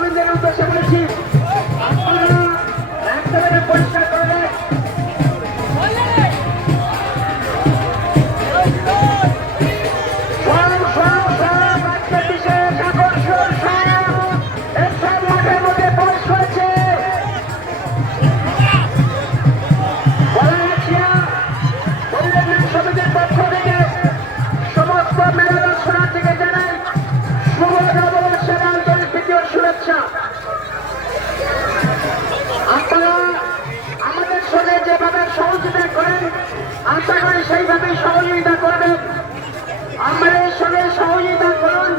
শ্রমিকদের উদ্দেশ্যে বলেছি, আপনারা একেবারে পরিষ্কার করে দেন। আপনারা আমাদের সঙ্গে যেভাবে সহযোগিতা করেন, আশা করি সেইভাবেই সহযোগিতা করবেন। আমাদের সঙ্গে সহযোগিতা করুন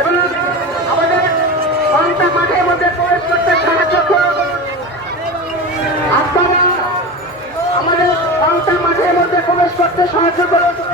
এবং আমাদের পাল্টা মাঠের মধ্যে প্রবেশ করতে সাহায্য করুন। আপনারা আমাদের পাল্টা মাঠের মধ্যে প্রবেশ করতে সাহায্য করুন।